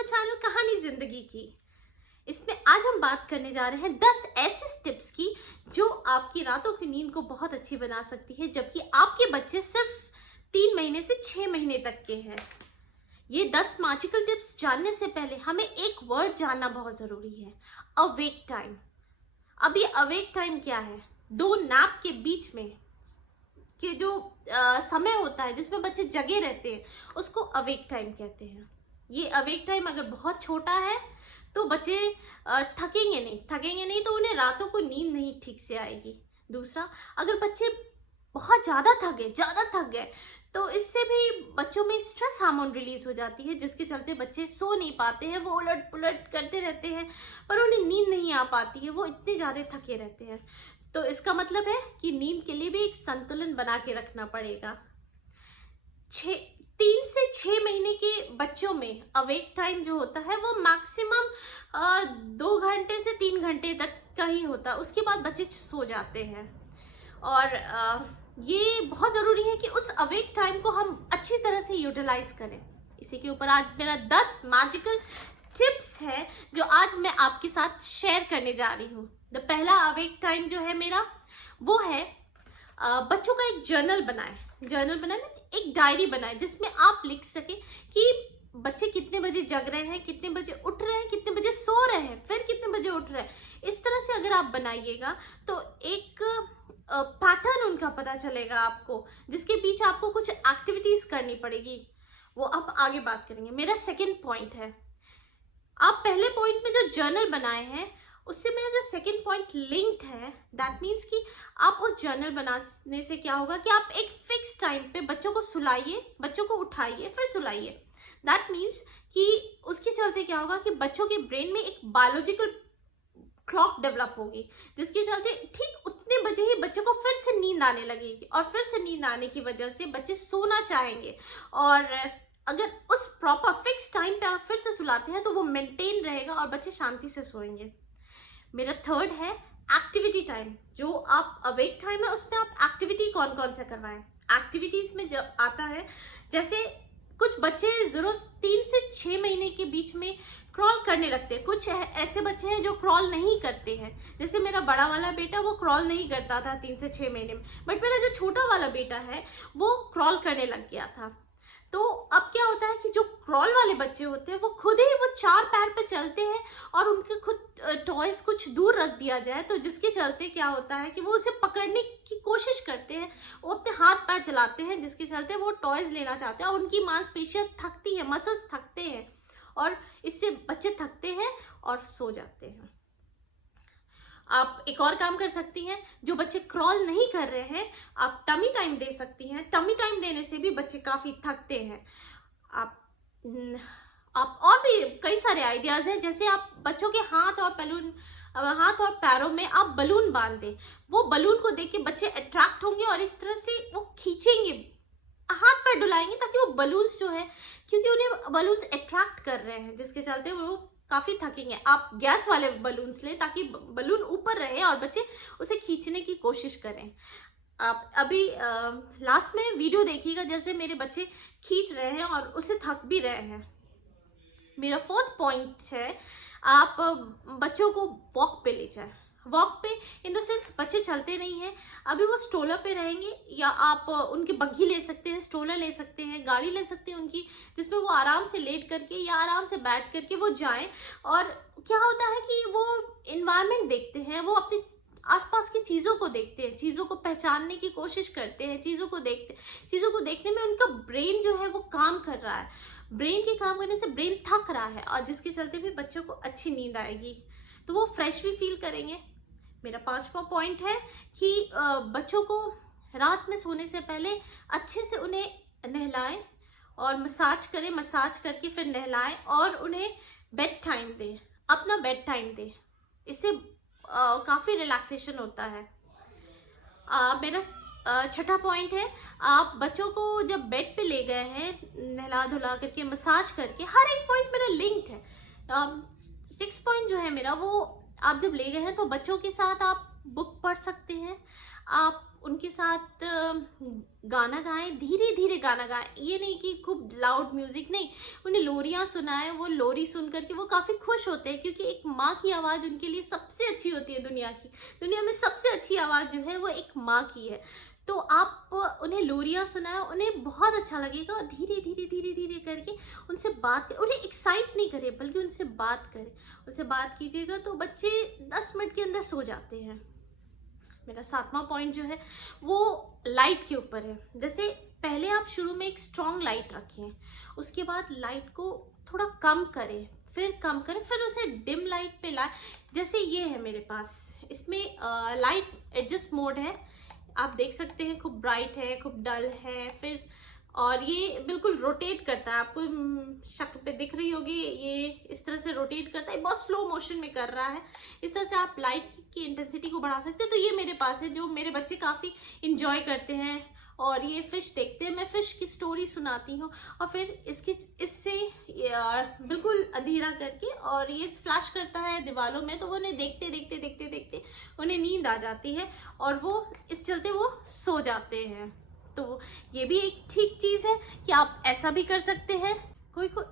Our channel कहानी जिंदगी की। इसमें आज हम बात करने जा रहे हैं 10 ऐसे टिप्स की जो आपकी रातों की नींद को बहुत अच्छी बना सकती है, जबकि आपके बच्चे सिर्फ 3 महीने से 6 महीने तक के हैं। ये 10 मैजिकल टिप्स जानने से पहले हमें एक वर्ड जानना बहुत जरूरी है, अवेक टाइम। अब ये अवेक टाइम क्या है? 2 नैप के बीच में के जो समय होता है जिसमें बच्चे जगे रहते हैं, उसको अवेक टाइम कहते हैं। ये अवेक टाइम अगर बहुत छोटा है तो बच्चे थकेंगे नहीं तो उन्हें रातों को नींद नहीं ठीक से आएगी। दूसरा, अगर बच्चे बहुत ज्यादा थक गए तो इससे भी बच्चों में स्ट्रेस हार्मोन रिलीज हो जाती है, जिसके चलते बच्चे सो नहीं पाते हैं। वो उलट पुलट करते रहते हैं पर उन्हें नींद नहीं आ पाती है, वो इतने ज्यादा थके रहते हैं। तो इसका मतलब है कि नींद के लिए भी एक संतुलन बना के रखना पड़ेगा। 3 से 6 महीने के बच्चों में अवेक टाइम जो होता है वो मैक्सिमम 2 घंटे से 3 घंटे तक का ही होता है। उसके बाद बच्चे सो जाते हैं और ये बहुत जरूरी है कि उस अवेक टाइम को हम अच्छी तरह से यूटिलाइज करें। इसी के ऊपर आज मेरा 10 मैजिकल टिप्स है जो आज मैं आपके साथ शेयर करने जा रही हूँ। तो पहला अवेक टाइम जो है मेरा वो है बच्चों का एक जर्नल बनाए एक डायरी बनाए जिसमें आप लिख सके कि बच्चे कितने बजे जग रहे हैं, कितने बजे उठ रहे हैं, कितने बजे सो रहे हैं, फिर कितने बजे उठ रहे हैं। इस तरह से अगर आप बनाइएगा तो एक पैटर्न उनका पता चलेगा आपको, जिसके पीछे आपको कुछ एक्टिविटीज करनी पड़ेगी। वो आप आगे बात करेंगे। मेरा सेकंड पॉइंट है, आप पहले पॉइंट में जो जर्नल बनाए हैं उससे मेरा जो सेकंड पॉइंट लिंक्ड है। दैट मीन्स कि आप उस जर्नल बनाने से क्या होगा कि आप एक फिक्स टाइम पे बच्चों को सुलाइए, बच्चों को उठाइए, फिर सुलाइए। दैट मीन्स कि उसके चलते क्या होगा कि बच्चों के ब्रेन में एक बायोलॉजिकल क्लॉक डेवलप होगी, जिसके चलते ठीक उतने बजे ही बच्चों को फिर से नींद आने लगेगी और फिर से नींद आने की वजह से बच्चे सोना चाहेंगे। और अगर उस प्रॉपर फिक्स टाइम पे आप फिर से सुलाते हैं तो वो मेंटेन रहेगा और बच्चे शांति से सोएंगे। मेरा थर्ड है एक्टिविटी टाइम। जो आप अवेक टाइम है उसमें आप एक्टिविटी कौन कौन से करवाएं। एक्टिविटीज में जब आता है, जैसे कुछ बच्चे जरूर 3 से 6 महीने के बीच में क्रॉल करने लगते हैं। कुछ ऐसे बच्चे हैं जो क्रॉल नहीं करते हैं, जैसे मेरा बड़ा वाला बेटा वो क्रॉल नहीं करता था 3 से 6 महीने में, बट मेरा जो छोटा वाला बेटा है वो क्रॉल करने लग गया था। तो अब क्या होता है कि जो क्रॉल वाले बच्चे होते हैं वो खुद ही वो 4 पैर पे चलते हैं और उनके खुद टॉयज कुछ दूर रख दिया जाए तो जिसके चलते क्या होता है कि वो उसे पकड़ने की कोशिश करते हैं, वो अपने हाथ पैर चलाते हैं, जिसके चलते वो टॉयज लेना चाहते हैं और उनकी मांसपेशियां थकती है, मसल्स थकते हैं और इससे बच्चे थकते हैं और सो जाते हैं। आप एक और काम कर सकती हैं, जो बच्चे क्रॉल नहीं कर रहे हैं आप टमी टाइम दे सकती हैं। टमी टाइम देने से भी बच्चे काफी थकते हैं। आप और भी कई सारे आइडियाज हैं, जैसे आप बच्चों के हाथ और पैरों में आप बलून बांध दें। वो बलून को देख के बच्चे अट्रैक्ट होंगे और इस तरह से वो खींचेंगे, हाथ पैर डुलाएंगे ताकि वो बलून्स जो है, क्योंकि उन्हें बलून्स अट्रैक्ट कर रहे हैं जिसके चलते वो काफी थकेंगे। आप गैस वाले बलून्स लें ताकि बलून ऊपर रहे और बच्चे उसे खींचने की कोशिश करें। आप अभी लास्ट में वीडियो देखिएगा, जैसे मेरे बच्चे खींच रहे हैं और उसे थक भी रहे हैं। मेरा 4th पॉइंट है, आप बच्चों को वॉक पे ले जाएं। वॉक पे इन द सेंस बच्चे चलते नहीं हैं, अभी वो स्ट्रोलर पे रहेंगे, या आप उनकी बग्घी ले सकते हैं, स्ट्रोलर ले सकते हैं, गाड़ी ले सकते हैं उनकी, जिसमें वो आराम से लेट करके या आराम से बैठ करके वो जाएं। और क्या होता है कि वो एनवायरनमेंट देखते हैं, वो अपने आसपास की चीजों को देखते हैं, चीजों को पहचानने की कोशिश करते हैं, चीजों को देखने में उनका ब्रेन जो है वो काम कर रहा है। ब्रेन के काम करने से ब्रेन थक रहा है और जिसके चलते भी बच्चों को अच्छी नींद आएगी, तो वो फ्रेश भी फील करेंगे। मेरा 5वां पॉइंट है कि बच्चों को रात में सोने से पहले अच्छे से उन्हें नहलाएं और मसाज करके फिर नहलाएं और उन्हें बेड टाइम दें, अपना बेड टाइम दें। इससे काफी रिलैक्सेशन होता है। मेरा 6ठा पॉइंट है, आप बच्चों को जब बेड पे ले गए हैं नहला धुला करके, मसाज करके, हर एक पॉइंट मेरा लिंक्ड है। 6 पॉइंट जो है मेरा, वो आप जब ले गए हैं तो बच्चों के साथ आप बुक पढ़ सकते हैं, आप उनके साथ गाना गाएं, धीरे धीरे गाना गाएं, ये नहीं कि खूब लाउड म्यूजिक नहीं। उन्हें लोरियां सुनाएं, वो लोरी सुन करके वो काफी खुश होते हैं, क्योंकि एक माँ की आवाज उनके लिए सबसे अच्छी होती है। दुनिया में सबसे अच्छी आवाज जो है वो एक माँ की है। तो आप उन्हें लोरियां सुनाएं, उन्हें बहुत अच्छा लगेगा। और धीरे धीरे धीरे धीरे करके उनसे बात करें, उन्हें एक्साइट नहीं करें बल्कि उनसे बात करें। उनसे बात कीजिएगा तो बच्चे 10 मिनट के अंदर सो जाते हैं। मेरा 7वां पॉइंट जो है वो लाइट के ऊपर है। जैसे पहले आप शुरू में एक स्ट्रॉन्ग लाइट रखें, उसके बाद लाइट को थोड़ा कम करें, फिर कम करें, फिर उसे डिम लाइट पे लाएं। जैसे ये है मेरे पास, इसमें लाइट एडजस्ट मोड है, आप देख सकते हैं, खूब ब्राइट है, खूब डल है, फिर और ये बिल्कुल रोटेट करता है। आपको शक्ल पे दिख रही होगी, ये इस तरह से रोटेट करता है, बहुत स्लो मोशन में कर रहा है। इस तरह से आप लाइट की इंटेंसिटी को बढ़ा सकते हैं। तो ये मेरे पास है, जो मेरे बच्चे काफी इंजॉय करते हैं। और ये फिश देखते हैं, मैं फिश की स्टोरी सुनाती हूँ और फिर इससे बिल्कुल अंधेरा करके, और ये फ्लैश करता है दीवारों में, तो वो उन्हें देखते देखते देखते देखते उन्हें नींद आ जाती है और वो इस चलते वो सो जाते हैं। तो ये भी एक ठीक चीज है कि आप ऐसा भी कर सकते हैं।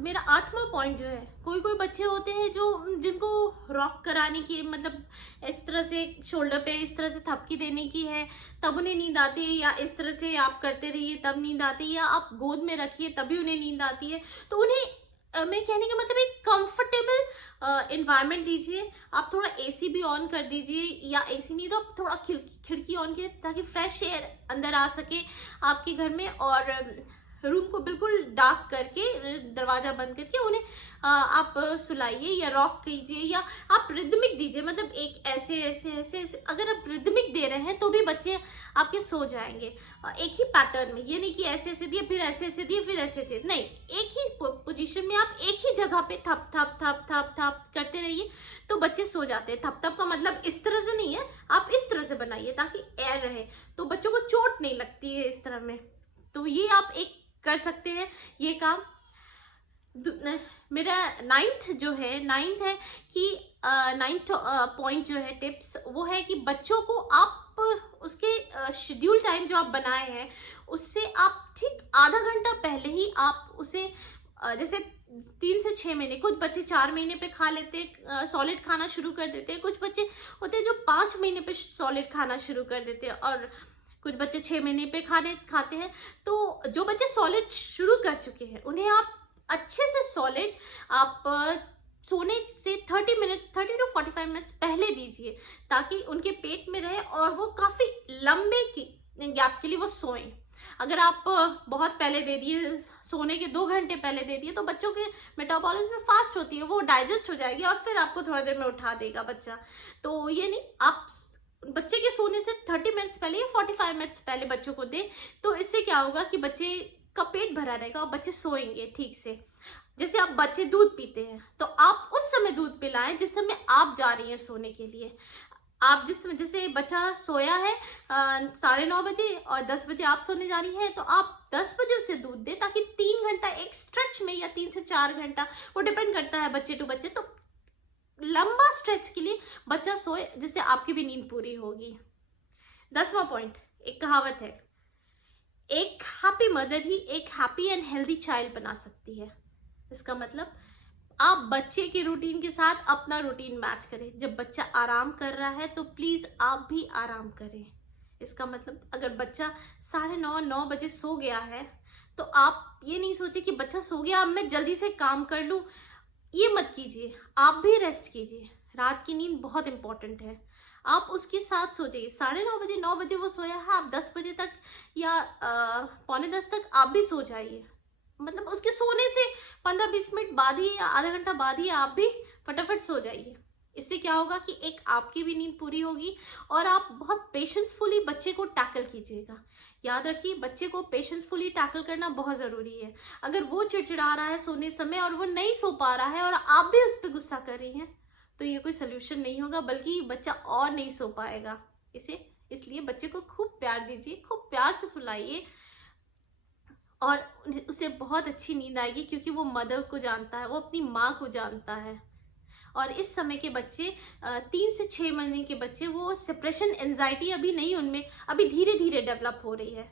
मेरा 8वां पॉइंट जो है, कोई बच्चे होते हैं जो जिनको रॉक कराने की, मतलब इस तरह से शोल्डर पे इस तरह से थपकी देने की है, तब उन्हें नींद आती है, या इस तरह से आप करते रहिए तब नींद आती है, या आप गोद में रखिए तभी उन्हें नींद आती है। तो उन्हें मैं कहने का मतलब एक कंफर्टेबल इन्वायरमेंट दीजिए। आप थोड़ा एसी भी ऑन कर दीजिए, या एसी नहीं तो आप थोड़ा खिड़की ऑन कीजिए ताकि फ्रेश एयर अंदर आ सके आपके घर में। और रूम को बिल्कुल डार्क करके, दरवाजा बंद करके उन्हें आप सुलाइए या रॉक कीजिए, या आप रिदमिक दीजिए, मतलब एक ऐसे ऐसे ऐसे ऐसे। अगर आप रिदमिक दे रहे हैं तो भी बच्चे आपके सो जाएंगे एक ही पैटर्न में। ये नहीं कि ऐसे ऐसे दिए फिर ऐसे ऐसे दिए फिर ऐसे ऐसे, नहीं, एक ही पोजीशन में आप एक ही जगह पे थप थप थप थप थप करते रहिए तो बच्चे सो जाते हैं। थप थप का मतलब इस तरह से नहीं है, आप इस तरह से बनाइए ताकि एयर रहे, तो बच्चों को चोट नहीं लगती है इस तरह में। तो ये आप एक कर सकते हैं ये काम। मेरा 9th है कि 9th पॉइंट जो है टिप्स, वो है कि बच्चों को आप उसके शेड्यूल टाइम जो आप बनाए हैं उससे आप ठीक आधा घंटा पहले ही आप उसे, जैसे 3 से 6 महीने, कुछ बच्चे 4 महीने पे खा लेते, सॉलिड खाना शुरू कर देते हैं, कुछ बच्चे होते हैं जो 5 महीने पे सॉलिड खाना शुरू कर देते हैं, और कुछ बच्चे 6 महीने पे खाते हैं। तो जो बच्चे सॉलिड शुरू कर चुके हैं उन्हें आप अच्छे से सॉलिड आप सोने से 30 to 45 मिनट्स पहले दीजिए, ताकि उनके पेट में रहे और वो काफी लंबे गैप के लिए वो सोएं। अगर आप बहुत पहले दे दिए, सोने के 2 घंटे पहले दे दिए, तो बच्चों के मेटाबॉलिज्म फास्ट होती है, वो डाइजेस्ट हो जाएगी और फिर आपको थोड़ी देर में उठा देगा बच्चा। तो ये नहीं, आप बच्चे के सोने से 30 मिनट्स पहले या 45 मिनट्स पहले बच्चों को दे। तो इससे क्या होगा कि बच्चे का पेट भरा रहेगा और बच्चे सोएंगे ठीक से। जैसे आप बच्चे दूध पीते हैं तो आप उस समय दूध पिलाएं जिस समय आप जा रही हैं सोने के लिए। आप जैसे बच्चा सोया है 9:30 बजे और 10 बजे आप सोने जा रही हैं, तो आप 10 बजे उसे दूध दें, ताकि 3 घंटा एक स्ट्रेच में, या 3 से 4 घंटा, वो डिपेंड करता है बच्चे टू बच्चे, तो लंबा स्ट्रेच के लिए बच्चा सोए जिससे आपकी भी नींद पूरी होगी। 10वां पॉइंट, एक कहावत है, एक हैप्पी मदर ही एक हैप्पी एंड हेल्दी चाइल्ड बना सकती है। इसका मतलब आप बच्चे के रूटीन के साथ अपना रूटीन मैच करें। जब बच्चा आराम कर रहा है तो प्लीज आप भी आराम करें। इसका मतलब अगर बच्चा 9:30 बजे सो गया है तो आप ये नहीं सोचे कि बच्चा सो गया अब मैं जल्दी से काम कर लूं, ये मत कीजिए। आप भी रेस्ट कीजिए। रात की नींद बहुत इंपॉर्टेंट है, आप उसके साथ सो जाइए। 9:30 बजे 9 बजे वो सोया है, आप 10 बजे तक या 9:45 तक आप भी सो जाइए। मतलब उसके सोने से 15-20 मिनट बाद ही या आधा घंटा बाद ही आप भी फटाफट सो जाइए। इससे क्या होगा कि एक आपकी भी नींद पूरी होगी और आप बहुत पेशेंसफुली बच्चे को टैकल कीजिएगा। याद रखिए, बच्चे को पेशेंसफुली टैकल करना बहुत जरूरी है। अगर वो चिड़चिड़ा रहा है सोने समय और वो नहीं सो पा रहा है और आप भी उस पर गुस्सा कर रही हैं, तो ये कोई सोल्यूशन नहीं होगा, बल्कि बच्चा और नहीं सो पाएगा। इसलिए बच्चे को खूब प्यार दीजिए, खूब प्यार से सुलाइए और उसे बहुत अच्छी नींद आएगी, क्योंकि वो मदर को जानता है, वो अपनी माँ को जानता है। और इस समय के बच्चे 3 से 6 महीने के बच्चे, वो सेपरेशन एंजाइटी अभी नहीं, उनमें अभी धीरे धीरे डेवलप हो रही है।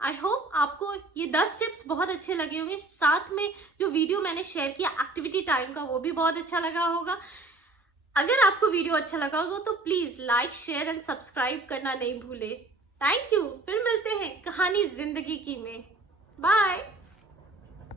आई होप आपको ये 10 टिप्स बहुत अच्छे लगे होंगे। साथ में जो वीडियो मैंने शेयर किया एक्टिविटी टाइम का, वो भी बहुत अच्छा लगा होगा। अगर आपको वीडियो अच्छा लगा होगा तो please like, share and subscribe करना नहीं भूले। Thank you. फिर मिलते हैं कहानी जिंदगी की में। बाय।